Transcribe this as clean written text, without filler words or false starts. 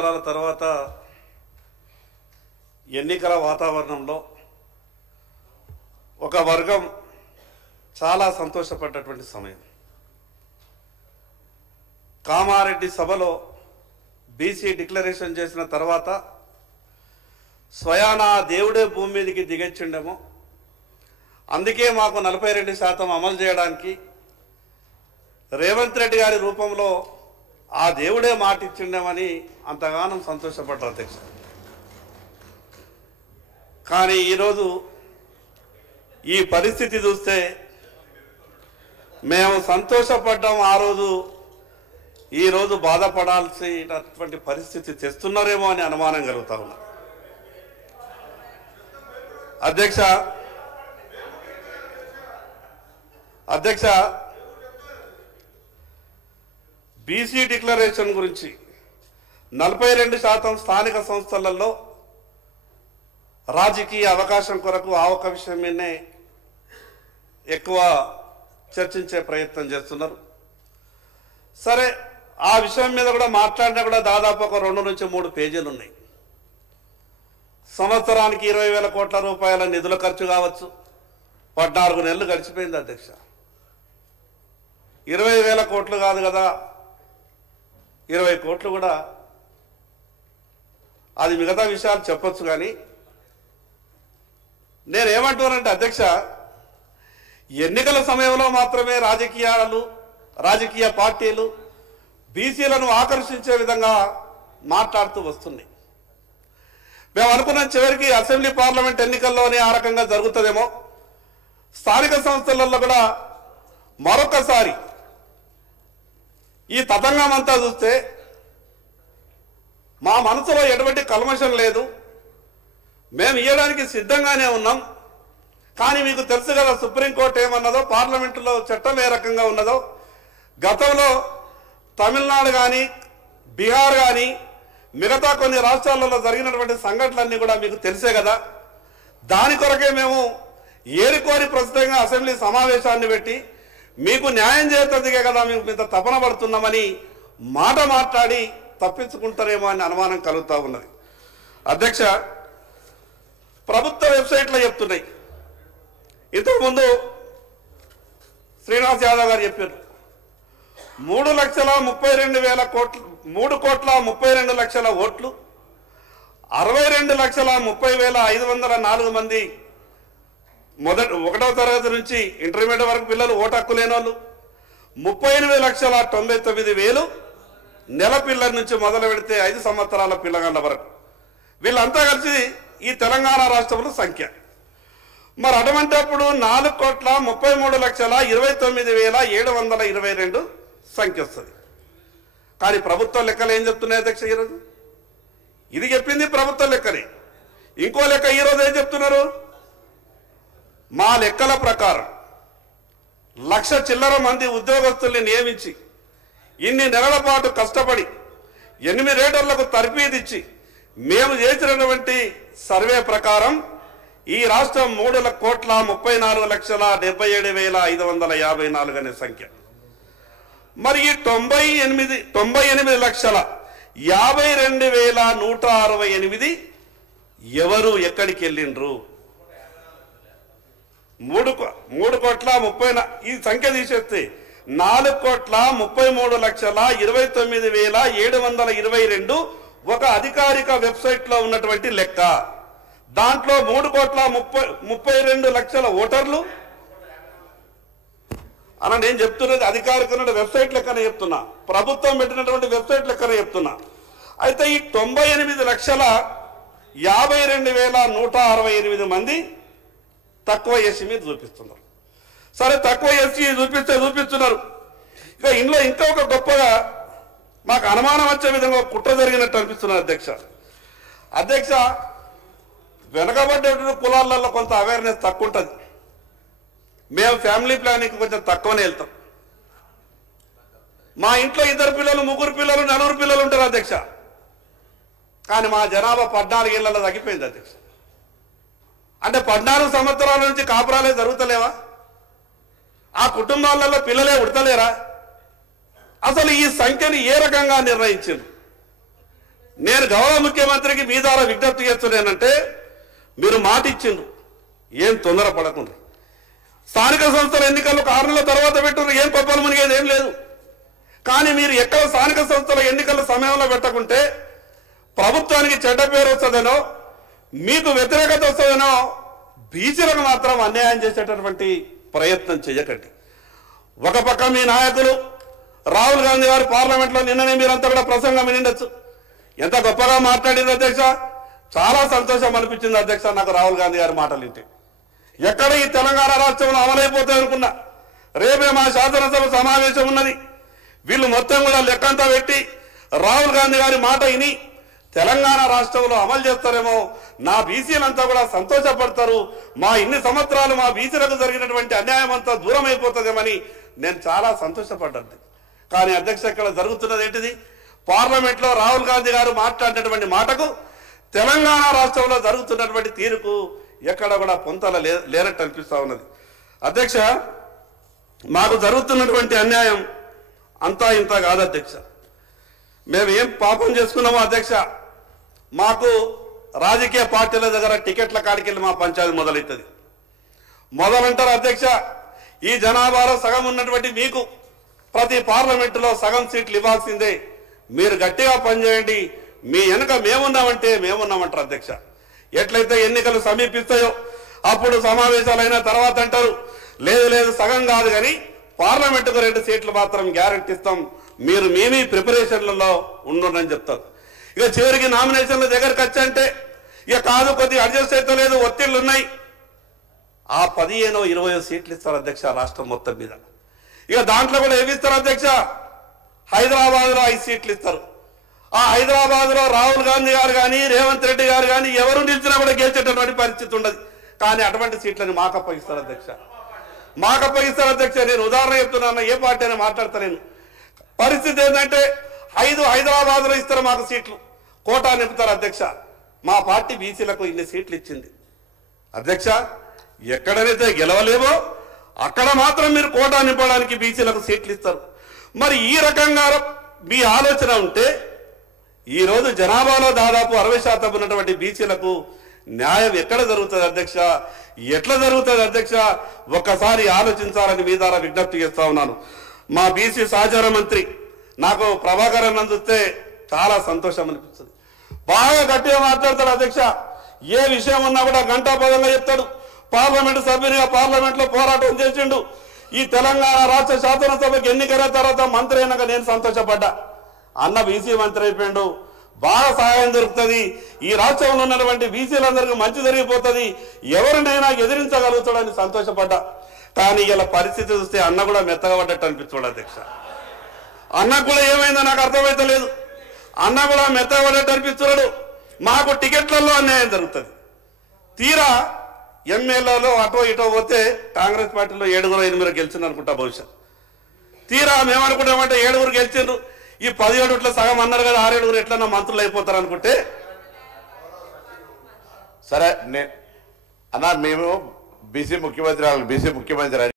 తర్వాత ఎన్నికల వాతావరణంలో ఒక వర్గం చాలా సంతోషపడ్డటువంటి సమయం. కామారెడ్డి సభలో బీసీ డిక్లరేషన్ చేసిన తర్వాత స్వయానా దేవుడే భూమి మీదకి దిగొచ్చిండేమో, అందుకే మాకు 42% అమలు చేయడానికి రేవంత్ రెడ్డి గారి రూపంలో ఆ దేవుడే మాట ఇచ్చిండేమని అంతగానం సంతోషపడ్డారు అధ్యక్ష. కానీ ఈరోజు ఈ పరిస్థితి చూస్తే మేము సంతోషపడ్డాం ఆ రోజు, ఈరోజు బాధపడాల్సినటువంటి పరిస్థితి తెస్తున్నారేమో అని అనుమానం కలుగుతా ఉన్నా. అధ్యక్ష బీసీ డిక్లరేషన్ గురించి 42% స్థానిక సంస్థలలో రాజకీయ అవకాశం కొరకు ఆ ఒక విషయం మీదనే ఎక్కువ చర్చించే ప్రయత్నం చేస్తున్నారు. సరే, ఆ విషయం మీద కూడా మాట్లాడినా కూడా దాదాపు ఒక 2 నుంచి 3 పేజీలు ఉన్నాయి. సంవత్సరానికి 20,000 కోట్ల రూపాయల నిధుల ఖర్చు కావచ్చు. 14 నెలలు గడిచిపోయింది అధ్యక్ష. 20,000 కోట్లు కాదు కదా, 20 కోట్లు కూడా అది మిగతా విషయాలు చెప్పొచ్చు. కానీ నేనేమంటున్నానంటే అధ్యక్ష, ఎన్నికల సమయంలో మాత్రమే రాజకీయ పార్టీలు బీసీలను ఆకర్షించే విధంగా మాట్లాడుతూ వస్తున్నాయి. మేము అనుకున్నాం చివరికి అసెంబ్లీ పార్లమెంట్ ఎన్నికల్లోనే ఆ రకంగా జరుగుతుందేమో, స్థానిక సంస్థలలో కూడా మరొకసారి ఈ తతంగం అంతా చూస్తే మా మనసులో ఎటువంటి కల్మషం లేదు, మేము ఇవ్వడానికి సిద్ధంగానే ఉన్నాం. కానీ మీకు తెలుసు కదా సుప్రీంకోర్టు ఏమన్నదో, పార్లమెంటులో చట్టం ఏ రకంగా ఉన్నదో. గతంలో తమిళనాడు కానీ బీహార్ కానీ మిగతా కొన్ని రాష్ట్రాలలో జరిగినటువంటి సంఘటనలన్నీ కూడా మీకు తెలిసే కదా. దాని కొరకే మేము ఏరుకోరి ప్రస్తుతంగా అసెంబ్లీ సమావేశాన్ని పెట్టి మీకు న్యాయం చేసేందుకే కదా మేము ఇంత తపన పడుతున్నామని మాట్లాడి తప్పించుకుంటారేమో అని అనుమానం కలుగుతూ ఉన్నది. అధ్యక్ష, ప్రభుత్వ వెబ్సైట్లో చెప్తున్నాయి. ఇంతకుముందు శ్రీనివాస్ యాదవ్ గారు చెప్పారు 3,32,000 కోట్లు, 3,32,00,000 ఓట్లు, 62,30,504 మంది 1వ తరగతి నుంచి ఇంటర్మీడియట్ వరకు పిల్లలు ఓటు హక్కు లేని వాళ్ళు, 38,99,000 నెల పిల్లల నుంచి మొదలు పెడితే 5 సంవత్సరాల పిల్లగాళ్ళ వరకు, వీళ్ళంతా కలిసి ఈ తెలంగాణ రాష్ట్రంలో సంఖ్య. మరి అటువంటిప్పుడు 4,33,29,722 సంఖ్య వస్తుంది. కానీ ప్రభుత్వ లెక్కలు ఏం చెప్తున్నాయి అధ్యక్ష? ఈరోజు ఇది చెప్పింది ప్రభుత్వ లెక్కనే. ఇంకో లెక్క ఈరోజు ఏం చెప్తున్నారు? మా లెక్కల ప్రకారం 1,00,000 చిల్లర మంది ఉద్యోగస్తుల్ని నియమించి ఇన్ని నెలల పాటు కష్టపడి 8 రేటర్లకు తర్ఫీదిచ్చి మేము చేసినటువంటి సర్వే ప్రకారం ఈ రాష్ట్రం 3,34,77,554 అనే సంఖ్య. మరి ఈ 98,52,168 ఎవరు ఎక్కడికి వెళ్ళిండ్రు? 3,30,30,000 ఈ సంఖ్య తీసేస్తే 4,33,29,722 ఒక అధికారిక వెబ్సైట్లో ఉన్నటువంటి లెక్క. దాంట్లో 3,32,00,000 ఓటర్లు అని నేను చెప్తున్నది అధికారిక వెబ్సైట్ లెక్కనే చెప్తున్నా, ప్రభుత్వం పెట్టినటువంటి వెబ్సైట్ లెక్కనే చెప్తున్నా. అయితే ఈ 98,52,168 మంది తక్కువ ఎస్సీ మీద చూపిస్తున్నారు. సరే, తక్కువ ఎస్సీ చూపిస్తున్నారు. ఇక ఇందులో ఇంకా ఒక గొప్పగా మాకు అనుమానం వచ్చే విధంగా కుట్ర జరిగినట్టు అనిపిస్తున్నారు అధ్యక్ష. వెనకబడ్డ కులాలలో కొంత అవేర్నెస్ తక్కువ ఉంటుంది. మేము ఫ్యామిలీ ప్లానింగ్ కొంచెం తక్కువనే వెళ్తాం. మా ఇంట్లో 2 పిల్లలు, 3 పిల్లలు, 4 పిల్లలు ఉంటారు అధ్యక్ష. కానీ మా జనాభా 14 ఏళ్లలో తగ్గిపోయింది అధ్యక్ష. అంటే 14 సంవత్సరాల నుంచి కాపురాలే జరుగుతలేవా? ఆ కుటుంబాలలో పిల్లలే ఉడతలేరా? అసలు ఈ సంఖ్యను ఏ రకంగా నిర్ణయించారు? నేను గౌరవ ముఖ్యమంత్రికి మీ ద్వారా విజ్ఞప్తి చేస్తున్నానంటే, మీరు మాట ఇచ్చిండ్రు, ఏం తొందరపడకుండా. స్థానిక సంస్థల ఎన్నికలు 6 నెలల తర్వాత పెట్టున్నారు, ఏం కొప్పలు మునిగేది ఏం లేదు. కానీ మీరు ఎక్కడ స్థానిక సంస్థల ఎన్నికల సమయంలో పెట్టకుంటే ప్రభుత్వానికి చెడ్డ పేరు వస్తుందనో, మీకు వ్యతిరేకత వస్తుందనో బీసీలకు మాత్రం అన్యాయం చేసేటటువంటి ప్రయత్నం చేయకండి. ఒక పక్క మీ నాయకులు రాహుల్ గాంధీ గారు పార్లమెంట్లో నిన్ననే మీరంతా కూడా ప్రసంగం వినిండొచ్చు. ఎంత గొప్పగా మాట్లాడింది అధ్యక్ష, చాలా సంతోషం అనిపించింది అధ్యక్ష నాకు రాహుల్ గాంధీ గారి మాటలు వింటే. ఎక్కడ ఈ తెలంగాణ రాష్ట్రంలో అమలైపోతాయి అనుకున్నా, రేపే మా శాసనసభ సమావేశం ఉన్నది, వీళ్ళు మొత్తం కూడా లెక్కంతా పెట్టి రాహుల్ గాంధీ గారి మాట విని తెలంగాణ రాష్ట్రంలో అమలు చేస్తారేమో, నా బీసీలంతా కూడా సంతోషపడతారు, మా ఇన్ని సంవత్సరాలు మా బీసీలకు జరిగినటువంటి అన్యాయం అంతా దూరం అయిపోతుందేమని నేను చాలా సంతోషపడ్డాను. కానీ అధ్యక్ష ఇక్కడ జరుగుతున్నది ఏంటిది, పార్లమెంట్లో రాహుల్ గాంధీ గారు మాట్లాడినటువంటి మాటకు తెలంగాణ రాష్ట్రంలో జరుగుతున్నటువంటి తీరుకు ఎక్కడ కూడా పొంతల లేనట్టు అనిపిస్తూ ఉన్నది. అధ్యక్ష, మాకు జరుగుతున్నటువంటి అన్యాయం అంతా ఇంత కాదు అధ్యక్ష. మేము ఏం పాపం చేసుకున్నామో అధ్యక్ష, మాకు రాజకీయ పార్టీల దగ్గర టికెట్ల కాడికి వెళ్ళి మా పంచాయతీ మొదలవుతుంది. మొదలంటారు అధ్యక్ష, ఈ జనాభాలో సగం ఉన్నటువంటి మీకు ప్రతి పార్లమెంటులో సగం సీట్లు ఇవ్వాల్సిందే, మీరు గట్టిగా పనిచేయండి, మీ వెనుక మేమున్నామంటే మేమున్నామంటారు అధ్యక్ష. ఎట్లయితే ఎన్నికలు సమీపిస్తాయో అప్పుడు సమావేశాలు అయిన తర్వాత అంటారు, లేదు లేదు సగం కాదు కానీ పార్లమెంటుకు 2 సీట్లు మాత్రం గ్యారెంటీ ఇస్తాం, మీరు మేమీ ప్రిపరేషన్లలో ఉండునని చెప్తారు. ఇక చివరికి నామినేషన్ల దగ్గరకు వచ్చంటే ఇక కాదు, కొద్దిగా అడ్జస్ట్ అయితే లేదు, ఒత్తిళ్లు ఉన్నాయి, ఆ 15-20 సీట్లు ఇస్తారు అధ్యక్ష రాష్ట్రం మొత్తం మీద. ఇక దాంట్లో కూడా ఏమి ఇస్తారు అధ్యక్ష, హైదరాబాద్లో 5 సీట్లు ఇస్తారు. ఆ హైదరాబాద్లో రాహుల్ గాంధీ గారు కానీ రేవంత్ రెడ్డి గారు కానీ ఎవరు నిలిచినా కూడా గెలిచేటటువంటి పరిస్థితి ఉండదు. కానీ అటువంటి సీట్లని మాకు అప్పగిస్తారు అధ్యక్ష, మాకు అప్పగిస్తారు అధ్యక్ష. నేను ఉదాహరణ చెప్తున్నాను, ఏ పార్టీ అయినా మాట్లాడతా. నేను పరిస్థితి ఏంటంటే 5 హైదరాబాద్లో ఇస్తారు మాకు సీట్లు, కోటా నింపుతారు అధ్యక్ష. మా పార్టీ బీసీలకు ఇన్ని సీట్లు ఇచ్చింది అధ్యక్ష. ఎక్కడనైతే గెలవలేమో అక్కడ మాత్రం మీరు కోటా నింపడానికి బీసీలకు సీట్లు ఇస్తారు. మరి ఈ రకంగా మీ ఆలోచన ఉంటే ఈరోజు జనాభాలో దాదాపు 60% ఉన్నటువంటి బీసీలకు న్యాయం ఎక్కడ జరుగుతుంది అధ్యక్ష, ఎట్లా జరుగుతుంది అధ్యక్ష, ఒక్కసారి ఆలోచించాలని మీ ద్వారా విజ్ఞప్తి చేస్తా ఉన్నాను. మా బీసీ సహచార మంత్రి నాకు ప్రభాకర్ అన్న చూస్తే చాలా సంతోషం అనిపిస్తుంది. బాగా గట్టిగా మాట్లాడతాడు అధ్యక్ష, ఏ విషయం ఉన్నా కూడా గంటాపదంగా చెప్తాడు. పార్లమెంటు సభ్యునిగా పార్లమెంట్లో పోరాటం చేసిండు. ఈ తెలంగాణ రాష్ట్ర శాసనసభకి ఎన్నికైన తర్వాత మంత్రి అయినాక నేను సంతోషపడ్డా, అన్న బీసీ మంత్రి అయిపోయాడు, బాగా సహాయం దొరుకుతుంది, ఈ రాష్ట్రంలో ఉన్నటువంటి బీసీలందరికీ మంచి జరిగిపోతుంది, ఎవరినైనా ఎదిరించగలుగుతాడని సంతోషపడ్డా. కానీ ఇలా పరిస్థితి చూస్తే అన్న కూడా మెత్తగా పడ్డట్టు అనిపిస్తాడు అధ్యక్ష. అన్నకు కూడా ఏమైందో నాకు అర్థమైతే లేదు, అన్న కూడా మెత్తగా పడ్డట్టు అనిపిస్తున్నాడు. మాకు టికెట్లలో అన్యాయం జరుగుతుంది, తీరా ఎమ్మెల్యేలో అటో ఇటో పోతే కాంగ్రెస్ పార్టీలో 7-8 గెలిచింది అనుకుంటా బహుశా. తీరా మేమనుకుంటామంటే 7 గెలిచిండ్రు, ఈ 17 సగం అన్నారు కదా, 6-7 ఎట్లన్నా మంత్రులు అయిపోతారు అనుకుంటే. సరే అన్నా, మేము బీసీ ముఖ్యమంత్రి